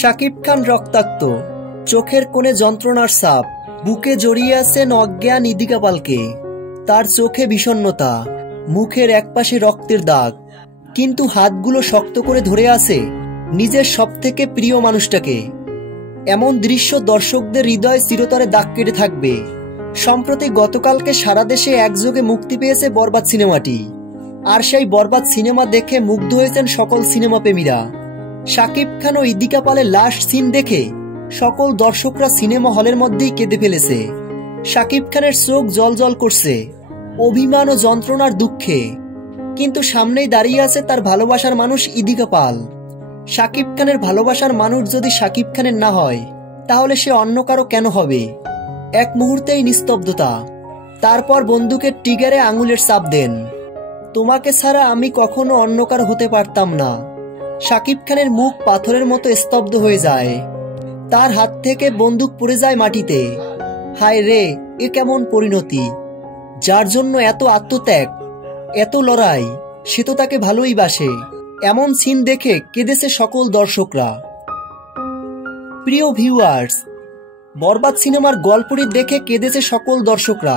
শাকিব খান রক্তাক্ত, চোখের কোণে যন্ত্রণার ছাপ, বুকে জড়িয়ে আছেন অজ্ঞান ইদিকা পালকে। তার চোখে বিষণ্ণতা, মুখের একপাশে রক্তের দাগ, কিন্তু হাতগুলো শক্ত করে ধরে আছে নিজের সবথেকে প্রিয় মানুষটাকে। এমন দৃশ্য দর্শকদের হৃদয় চিরতরে দাগ কেটে থাকবে। সম্প্রতি গতকালকে সারা দেশে একযোগে মুক্তি পেয়েছে বরবাদ সিনেমাটি। আর সেই বরবাদ সিনেমা দেখে মুগ্ধ হয়েছেন সকল সিনেমা প্রেমীরা। শাকিব খান ও ইদিকা পালের লাস্ট সিন দেখে সকল দর্শকরা সিনেমা হলের মধ্যেই কেঁদে ফেলেছে। শাকিব খানের চোখ জলজল করছে অভিমান ও যন্ত্রণার দুঃখে, কিন্তু সামনেই দাঁড়িয়ে আছে তার ভালোবাসার মানুষ ইদিকা পাল। শাকিব খানের ভালোবাসার মানুষ যদি শাকিব খানের না হয়, তাহলে সে অন্য কারো কেন হবে? এক মুহূর্তেই নিস্তব্ধতা, তারপর বন্দুকের ট্রিগারে আঙুলের চাপ দেন। তোমাকে ছাড়া আমি কখনো অন্য কারো হতে পারতাম না। শাকিব খানের মুখ পাথরের মতো স্তব্ধ হয়ে যায়, তার হাত থেকে বন্দুক পড়ে যায় মাটিতে। হায় রে, এ কেমন পরিণতি! যার জন্য এত আত্মত্যাগ, এত লড়াই, সে তো তাকে ভালোই বাসে। এমন সিন দেখে কেঁদেছে সকল দর্শকরা। প্রিয় ভিউয়ার্স, বরবাদ সিনেমার গল্পটি দেখে কেঁদেছে সকল দর্শকরা।